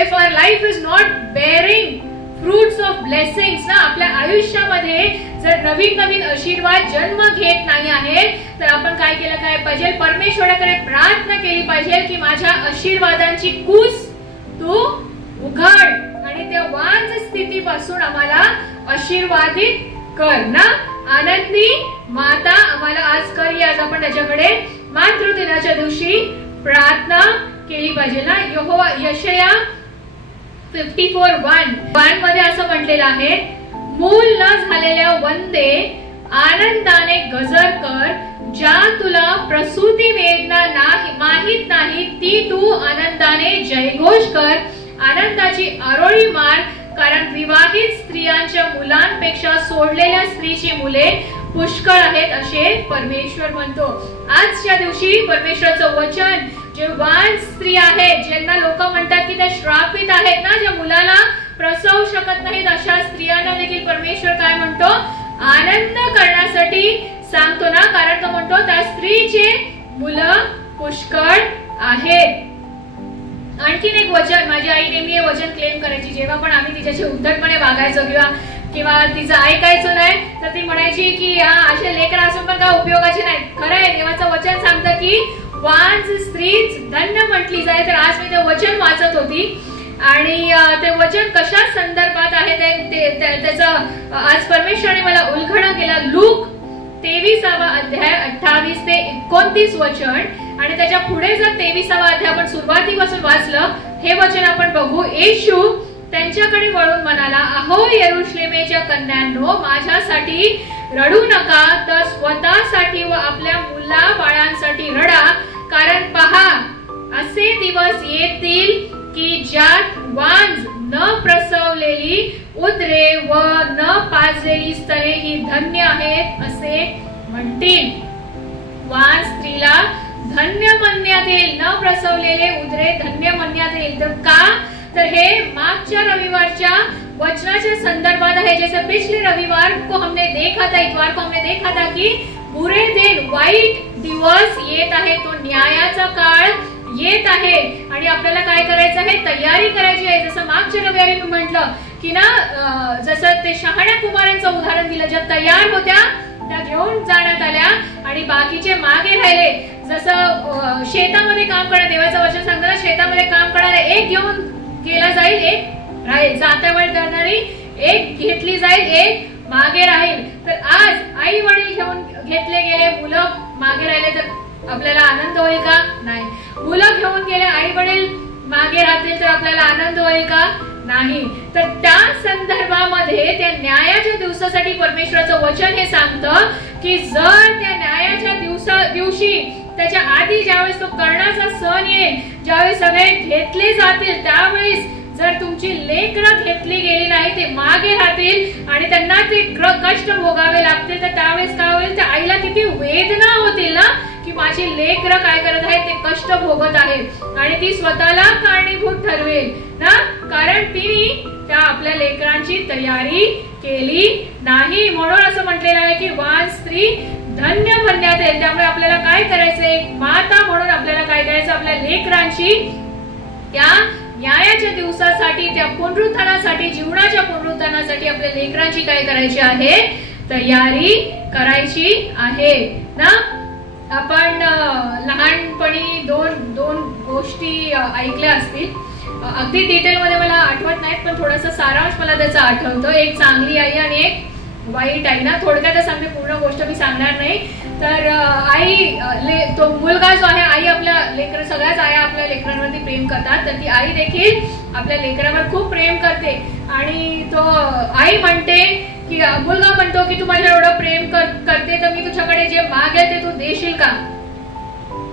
if our life is not bearing fruits of blessings ना, आपल्या आयुष्यामध्ये जर नवीन आशीर्वाद जन्म घेत नाही आहे, तर आपण काय केलं काय पाहिजे? परमेश्वराकडे प्रार्थना केली पाहिजे की माझ्या आशीर्वादांची कूस तू उघड आणि त्या वांझ स्थितीपासून आम्हाला आशीर्वादित कर ना. आनंदी माता आम्हाला आज करी. आज आपण त्याच्याकडे मातृदिनाच्या दिवशी प्रार्थना केली पाहिजे ना. यशया 54:1 मध्ये असं म्हटलेलं आहे, मूल न झालेल्या वंदे आनंदाने गजर कर, ज्या तुला प्रसूती वेदना माहित नाही ती तू आनंदाने जयघोष कर. आनंदाची आरोळी मार, कारण विवाहित स्त्रियांच्या मुलांपेक्षा सोडलेल्या स्त्रीची मुले पुष्कळ आहेत असे परमेश्वर म्हणतो. आजच्या दिवशी परमेश्वराचं वचन, जे वांझ स्त्री आहेत, ज्यांना लोक म्हणतात की त्या श्रापित आहेत ना, ज्या मुलाला प्रसवू शकत नाहीत, अशा स्त्रियांना देखील परमेश्वर काय म्हणतो? आनंद करण्यासाठी सांगतो ना. कारण तो म्हणतो त्या स्त्रीचे मुलं पुष्कळ आहेत. आणखीन एक वचन, माझी आई नेहमी हे वचन क्लेम करायची, जेव्हा पण आम्ही तिच्याशी उद्धटपणे वागायचो किंवा तिचं ऐकायचो नाही, तर ती म्हणायची की असे लेकर असून पण काय उपयोगाचे नाहीत. खरं आहे, देवाचं वचन सांगतं की वांझ स्त्रीच धन्य म्हटली जाईल. तर आज मी ते वचन वाचत होती आणि ते वचन कशा संदर्भात आहे त्याचं आज परमेश्वराने मला उलगडा केला. लूक 23वा अध्याय 28 ते 29 वचन, आणि त्याच्या पुढे जर 23वा अध्याय आपण सुरुवातीपासून वाचलं, हे वचन आपण बघू. येशू त्यांच्याकडे वळून म्हणाला, अहो यरूशलेमेच्या कन्यांनो, माझ्यासाठी रडू नका, तर स्वतःसाठी व आपल्या मुला बाळांसाठी रडा. कारण पहा, असे दिवस येतील की ज्यात वांझ न प्रसवलेली उदरे व न पाजलेली स्तने ही धन्य आहेत असे म्हणतील. वांझ स्त्रीला धन्य म्हणण्यात येईल, न प्रसवलेले उदरे धन्य म्हणण्यात येईल. तर का? तर हे मागच्या रविवारच्या वचनाच्या संदर्भात आहे. जैसे पिछले रविवार को हमने देखा था, इतवार को हमने देखा था की बुरे दिन, वाईट दिवस येत आहे, तो न्यायाचा काळ येत आहे आणि आपल्याला काय करायचं आहे? तयारी करायची आहे. जसं मागच्या रविवारी मी म्हटलं की ना, जसं ते शहाण्या कुमारांचं उदाहरण दिलं, ज्या तयार होत्या त्या घेऊन जाण्यात आल्या आणि बाकीचे मागे राहिले. जसं शेतामध्ये काम करणारे, देवाचं वचन सांगताना शेतामध्ये काम करणारे एक घेऊन गेला जाईल, एक राहील. जात्यावर करणारी एक घेतली जाईल, एक मागे राहील. तर आज आई वडील घेऊन घेतले गेले, मुलं मागे राहिले तर आपल्याला आनंद होईल का? नाही. मुलं घेऊन गेले, आई वडील मागे राहतील तर आपल्याला आनंद होईल का? नाही. तर त्या संदर्भामध्ये त्या न्यायाच्या दिवसासाठी परमेश्वराचं वचन हे सांगतं की जर त्या न्यायाच्या दिवशी त्याच्या आधी ज्यावेळेस तो कर्णाचा सण येईल, ज्यावेळेस सगळे घेतले जातील, त्यावेळेस जर तुमची लेकरं घेतली गेली नाही, ते मागे राहतील आणि त्यांना ते कष्ट भोगावे लागतील, तर त्यावेळेस काय होईल? त्या आईला किती वेदना होतील ना की माझी लेकरं काय करत आहेत, ते कष्ट भोगत आहेत आणि ती स्वतःला कारणीभूत ठरवेल ना, कारण तिने त्या आपल्या लेकरांची तयारी केली नाही. म्हणून असं म्हटलेलं आहे की वान स्त्री धन्य म्हणण्यात येईल. त्यामुळे आपल्याला काय करायचंय? एक माता म्हणून आपल्याला काय करायचं? आपल्या लेकरांची त्या न्यायाच्या दिवसासाठी, त्या पुनरुत्थानासाठी, जीवनाच्या पुनरुत्थानासाठी आपल्या लेकरांची काय करायची आहे? तयारी करायची आहे ना. आपण लहानपणी दोन गोष्टी ऐकल्या असतील, अगदी डिटेल मध्ये मला आठवत नाहीत, पण थोडासा सारांश मला त्याचा आठवतो. एक चांगली आई आणि एक वाईट आई ना. थोडक्यात सांगते, पूर्ण गोष्ट मी सांगणार नाही. तर आई, तो मुलगा जो आहे, आई आपल्या लेकर, सगळ्याच आया आपल्या लेकरांवरती प्रेम करतात, तर ती आई देखील आपल्या लेकरावर खूप प्रेम करते आणि तो आई म्हणते की मुलगा म्हणतो की तू माझ्या एवढं प्रेम करते तर मी तुझ्याकडे जे मागेल ते तू देशील का?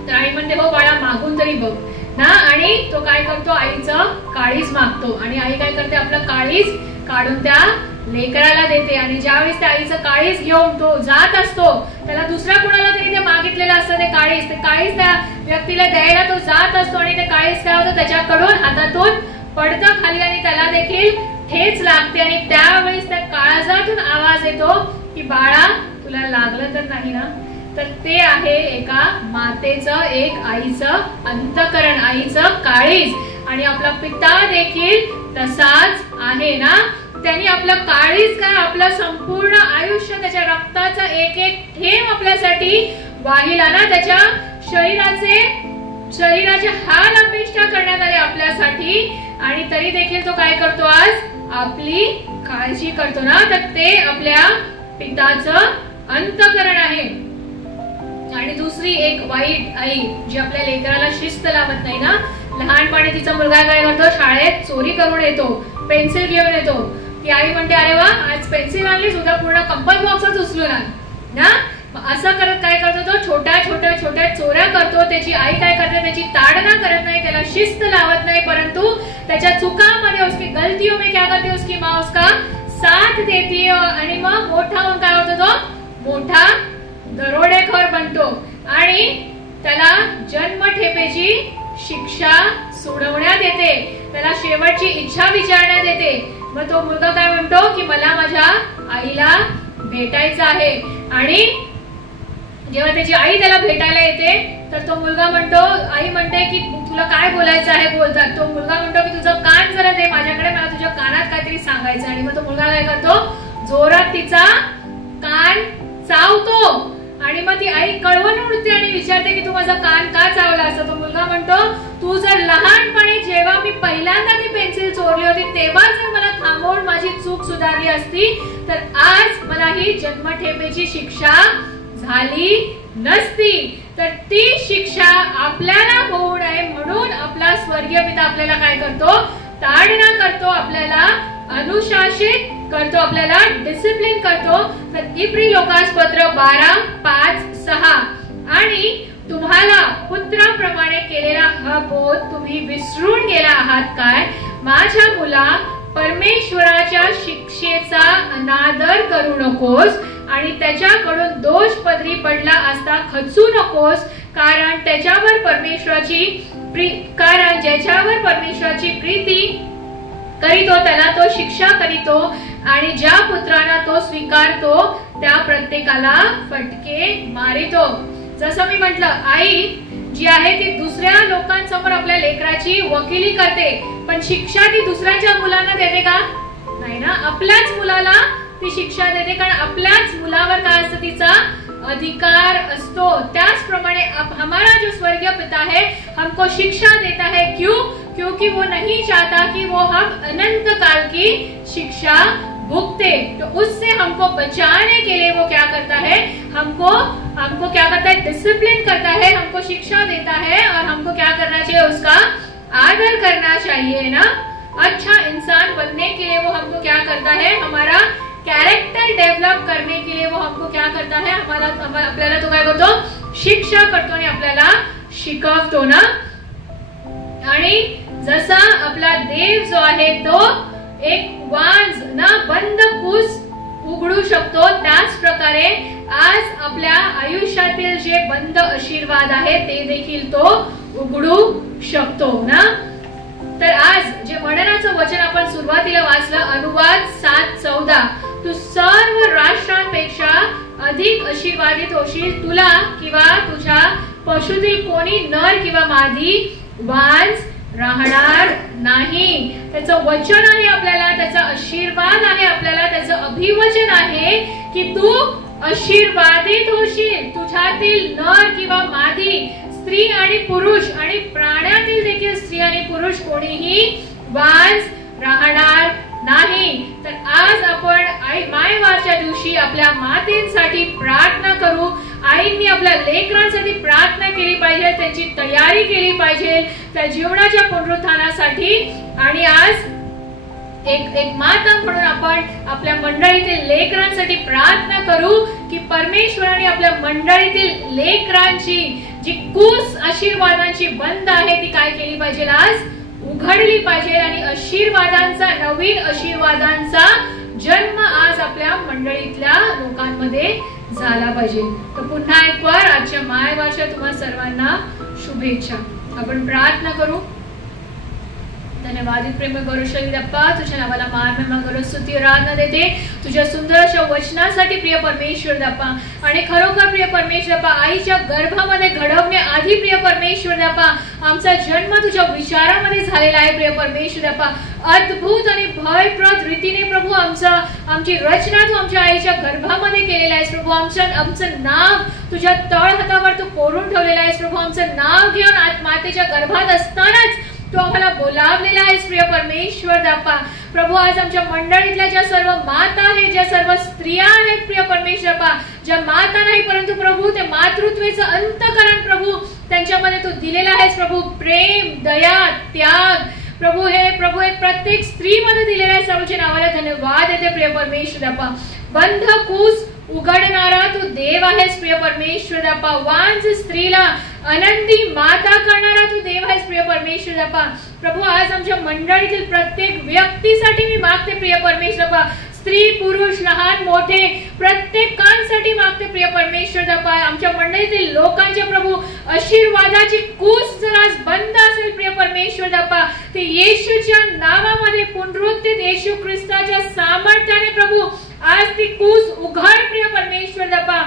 तर आई म्हणते हो बाळा, मागून तरी बघ ना. आणि तो काय करतो? आईचं काळीज मागतो आणि आई काय करते? आपलं काळीज काढून त्या लेकराला देते. आणि ज्यावेळेस त्या आईचं काळीज घेऊन तो जात असतो, त्याला दुसऱ्या कुणाला तरी ते मागितलेलं असतं ते काळीज त्या व्यक्तीला द्यायला तो जात असतो आणि ते काळीज काय होतं? त्याच्याकडून हातातून पडतं खाली आणि त्याला देखील ठेच लागते. आणि त्यावेळेस त्या काळजातून आवाज येतो की बाळा, तुला लागलं तर नाही ना? तर ते आहे एका मातेचं, एक आईचं अंतःकरण, आईचं काळीज. आणि आपला पिता देखील तसाच आहे ना. त्यांनी आपलं काळीज काय, आपलं संपूर्ण आयुष्य, त्याच्या रक्ताचा एक एक थेंब आपल्यासाठी वाहिला ना. त्याच्या शरीराचे हाल अपेक्षा करण्यात आले आपल्यासाठी आणि तरी देखील तो काय करतो? आज आपली काळजी करतो ना. तर ते आपल्या पिताचं अंतःकरण आहे. आणि दुसरी एक वाईट आई, जी आपल्या लेकराला शिस्त लावत नाही ना. लहानपणी तिचा मुलगा काय करतो? शाळेत चोरी करून येतो, पेन्सिल घेऊन येतो. ती आई म्हणते अरे वा, आज पेन्सिल आणली, सुद्धा पूर्ण कंपल बॉक्सच उचलून आण ना. असं करत काय करतो? तो छोट्या चोऱ्या करतो. त्याची आई काय करते? त्याची ताडना करत नाही, त्याला शिस्त लावत नाही, परंतु त्याच्या चुकांमध्ये, उसकी गलतियों में क्या करते? उसकी माँ उसका साथ देती है आणि मग मोठा होऊन काय होतो? तो मोठा दरोडेखोर बनतो आणि त्याला जन्मठेपेची शिक्षा सोडवण्यात येते, त्याला शेवटची इच्छा विचारण्यात येते. मग तो मुलगा काय म्हणतो की मला माझ्या आईला भेटायचं आहे. आणि जेव्हा त्याची आई त्याला भेटायला येते तर तो मुलगा म्हणतो, आई म्हणते की तुला काय बोलायचं आहे? बोलतात. तो मुलगा म्हणतो की तुझं कान जरा दे माझ्याकडे, मला तुझ्या कानात काहीतरी सांगायचं. आणि मग तो मुलगा काय करतो? जोरात तिचा कान चावतो आणि मग ती आई कळवून उठते आणि विचारते की तू माझा कान का चावला? असं तो मुलगा म्हणतो, तू जर लहानपणी जेव्हा मी पहिल्यांदा ती पेन्सिल चोरली होती तेव्हा जर मला थांबवून माझी चूक सुधारली असती तर आज मला ही जन्मठेपेची शिक्षा झाली नसती. तर ती शिक्षा आपल्याला होऊ नये म्हणून आपला स्वर्गीय पिता आपल्याला काय करतो? ताडना करतो, आपल्याला अनुशासित करतो, आपल्याला डिसिप्लिन करतो. तर इब्री लोकासपत्र 12:5-6 आणि तुम्हाला पुत्राप्रमाणे केलेला हा बोध तुम्ही विसरून गेला आहात काय? माझ्या मुला, परमेश्वराच्या शिक्षेचा अनादर करू नकोस आणि त्याच्याकडून दोष पदरी पडला असता खचू नकोस, कारण ज्याच्यावर परमेश्वराची प्रीती करीतो त्याला तो शिक्षा करीतो आणि ज्या पुत्रांना तो स्वीकारतो त्या प्रत्येकाला फटके मारितो. जसं मी म्हटलं, आई जी आहे ती दुसऱ्या लोकांसमोर आपल्या लेकराची वकिली करते, पण शिक्षा ती दुसऱ्याच्या मुलांना देते का? नाही ना. आपल्याच मुलाला ती शिक्षा देते, कारण आपल्याच मुलावर काय असतं? तिचा अधिकार असतो, त्याचप्रमाणे हमारा जो स्वर्गीय पिता है हमको शिक्षा देता है। क्यों? क्योंकि वो नहीं चाहता कि वो हम अनंत काल की शिक्षा भुगते। तो उससे हमको बचाने के लिए वो क्या करता है, हमको क्या करता है, डिसिप्लिन करता है, हमको शिक्षा देता है और हमको क्या करना चाहिए, उसका आदर करना चाहिए ना। अच्छा इंसान बनने के लिए वो हमको क्या करता है, हमारा कॅरेक्टर डेव्हलप करने के लिए वो हमको क्या करता है, आपल्याला तो काय करतो, शिक्षा करतो आणि आपल्याला शिकवतो ना। आणि जसा आपला देव जो आहे तो एक वांज ना बंद कूस उघडू शकतो, त्याच प्रकारे आज आपल्या आयुष्यातील जे बंद आशीर्वाद आहे ते देखील तो उघडू शकतो ना। तर आज जे म्हणण्याचं वचन आपण सुरुवातीला वाचलं, अनुवाद 7:14, तू सर्व राष्ट्रांपेक्षा अधिक आशीर्वादित होशील, तुला किंवा तुझ्या पशुतील कोणी नर किंवा मादी वांज राहणार नाही। त्याचं वचन आहे आपल्याला, त्याचा आशीर्वाद आहे आपल्याला, त्याचं अभिवचन आहे की तू आशीर्वादित होशील, तुझ्यातील नर किंवा मादी, स्त्री आणि पुरुष आणि प्राण्यातील देखील स्त्री आणि पुरुष कोणीही वांज राहणार नाही। तर आज आपण मायवारच्या दिवशी आपल्या मातेसाठी प्रार्थना करू। आईंनी आपल्या लेकरांसाठी प्रार्थना केली पाहिजे, त्यांची तयारी केली पाहिजे त्या जीवनाच्या पुनरुत्थानासाठी। आणि आज एक माता म्हणून आपण आपल्या मंडळीतील लेकरांसाठी प्रार्थना करू की परमेश्वराने आपल्या मंडळीतील लेकरांची जी कूस आशीर्वादांची बंद आहे ती काय केली पाहिजे, आज उघडली पाहिजे आणि आशीर्वादांचा, नवीन आशीर्वादांचा जन्म आज आपल्या मंडळीतल्या लोकांमध्ये झाला पाहिजे। तर पुन्हा एक वार आजच्या मायवारच्या तुम्हा सर्वांना शुभेच्छा। आपण प्रार्थना करू। धन्यवाद प्रेम गौरवशाली अप्पा, तुझ्या नावाला मान महिमा गौरव स्तुती आराधना देते तुझ्या सुंदर अशा वचनासाठी प्रिय परमेश्वर अप्पा। आणि खरोखर प्रिय परमेश्वर अप्पा, आईच्या गर्भामध्ये घडवण्याआधी प्रिय परमेश्वर अप्पा आमचा जन्म तुझ्या विचारामध्ये झालेला आहे प्रिय परमेश्वर अप्पा। अद्भुत आणि भयप्रद रीतीने प्रभू आमची रचना तू आमच्या आईच्या गर्भामध्ये केलेला आहेस प्रभू। आमचं नाव तुझ्या तळहातावर तू कोरून ठेवलेलं आहेस प्रभू। आमचं नाव घेऊन मातेच्या गर्भात असतानाच तू आम्हाला बोलावलेला आहेस प्रिय परमेश्वर दापा। प्रभू आज आमच्या मंडळीतल्या ज्या सर्व माता आहेत, ज्या सर्व स्त्रिया आहेत प्रिय परमेश्वर बापा, ज्या माता नाही परंतु प्रभू ते मातृत्वाचं अंतःकरण प्रभू त्यांच्यामध्ये तू दिलेला आहेस प्रभू। प्रेम, दया, त्याग प्रभू हे प्रत्येक स्त्रीमध्ये दिलेला आहे। सर्वच्या नावाला धन्यवाद देते प्रिय परमेश्वर बापा। बंध कूस उघडणारा तू देव आहेस प्रिय परमेश्वर बापा। वांझ स्त्रीला आनंदी माता करणारा तू देव आहेस प्रिय परमेश्वर बापा। प्रभू आज आमच्या मंडळीतील प्रत्येक व्यक्तीसाठी मी मागते प्रिय परमेश्वर बापा, स्त्री पुरुष लहान मोठे प्रत्येकांसाठी मागते प्रिय परमेश्वर बापा। आमच्या मंडळीतील लोकांच्या प्रभू आशीर्वादाची कूस जर आज बंद असेल प्रिय परमेश्वर बापा, ते येशूच्या नावामध्ये पुनरुत्थित येशू ख्रिस्ताच्या सामर्थ्याने प्रभू आज ती कूस उघड प्रिय परमेश्वर बापा।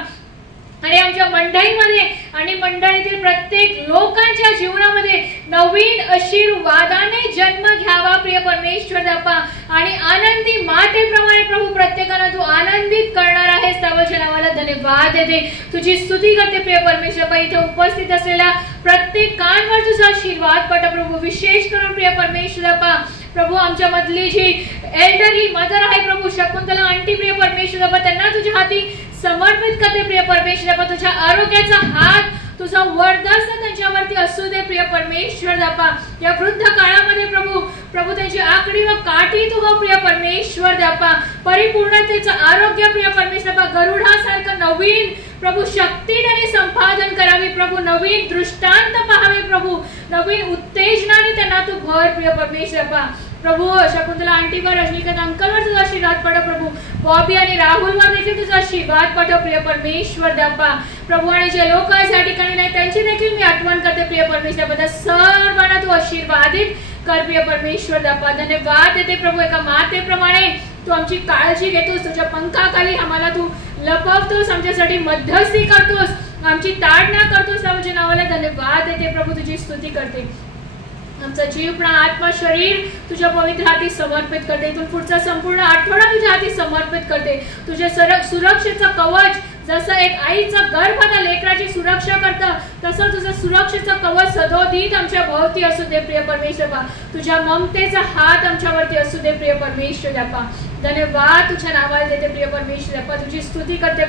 आणि आमच्या मंडळीमध्ये आणि मंडळीतील प्रत्येक लोकांच्या जीवनामध्ये नवीन आशीर्वादाने जन्म घ्यावा प्रिय परमेश्वर बापा। आणि आनंदी मातेप्रमाणे प्रभू प्रत्येकाला तू आनंदित करणार आहेस। त्याच्या नावाला धन्यवाद देते, तुझी स्तुती करते प्रिय परमेश्वर बापा। इथे उपस्थित असलेल्या प्रत्येकांवर तुझा आशीर्वाद पडा प्रभू, विशेष करून प्रिय परमेश्वर बापा। प्रभू आमच्या मधली जी एल्डरली मदर आहे प्रभू शकुंतला आंटी प्रिय परमेश्वर बापा, त्यांना तुझ्या हाती समर्पित करते प्रिय परमेश्वर बापा। तुझ्या आरोग्याचा हात, तुझा वरदान त्यांच्यावरती असू दे प्रिय परमेश्वर बापा। या वृद्ध काळामध्ये प्रभू त्यांची आकडी व काठी तू हो प्रिय परमेश्वर बापा। परिपूर्णतेचं आरोग्य प्रिय परमेश्वर बापा, गरुडासारखं नवीन प्रभू शक्ती त्यांनी संपादन करावी प्रभू, नवीन दृष्टांत पाहावे प्रभू, नवीन उत्तेजनाने त्यांना तू भर प्रिय परमेश्वर बापा। प्रभू शकुंतला आंटीवर, रजनीकांत अंकलवर तुझा आशीर्वाद पडो प्रभू, बॉबी आणि राहुलवर देखील तुझा आशीर्वाद पडो प्रिय परमेश्वर बापा। प्रभू आणि जे लोक या ठिकाणी नाही त्यांची देखील मी आठवण करते प्रिय परमेश्वर बापा। सर्वांना तू आशीर्वादित कर प्रिय परमेश्वर बापा। धन्यवाद देते प्रभू, एका मातेप्रमाणे तू आमची काळजी घेतोस, तुझ्या पंखाखाली आम्हाला तू लपवतोस, आमच्यासाठी मध्यस्थी करतोस, आमची ताडना करतोस। आमच्या नावाला धन्यवाद देते प्रभू, तुझी स्तुती करते। आमचा जीव प्राण आत्मा शरीर तुझ्या पवित्र हाती समर्पित करते। इथून पुढचा संपूर्ण आठवडा तुझ्या हाती समर्पित करते। तुझ्या सुरक्षेचं कवच जसं एक आईचं गर्भ त्या लेकराची सुरक्षा करतं तसं तुझं सुरक्षेचं कवच सदोदित आमच्या भोवती असू दे प्रिय परमेश्वर बापा. तुझ्या ममतेचा हात आमच्यावरती असू दे प्रिय परमेश्वर बापा. धन्यवाद तुझ्या नावाला देते प्रिय परमेश्वर बापा. तुझी स्तुती करते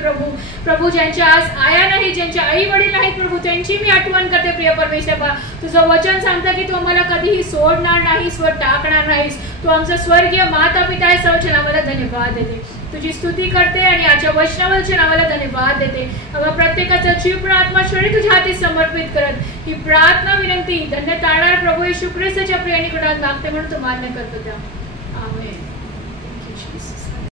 प्रभू ज्यांच्या आज आया नाही, ज्यांचे आई वडील नाहीत प्रभू, त्यांची मी आठवण करते प्रिय परमेश्वर बापा. तुझं वचन सांगतं की तू आम्हाला कधीही सोडणार नाहीस व टाकणार नाहीस. तू आमचा स्वर्गीय माता पिता आहे. सर्वच्या नावाला धन्यवाद देते, तुझी स्तुती करते आणि आजच्या वचनावरच्या नावाला धन्यवाद देते. अगं प्रत्येकाचा जीव प्रार्थना शरीर तुझ्या हाती समर्पित करत ही प्रार्थना विनंती धन्य तारणार प्रभू येशू ख्रिस्ताच्या प्रिय निकटात मागते म्हणून तू मान्य करतो त्या. आमेन.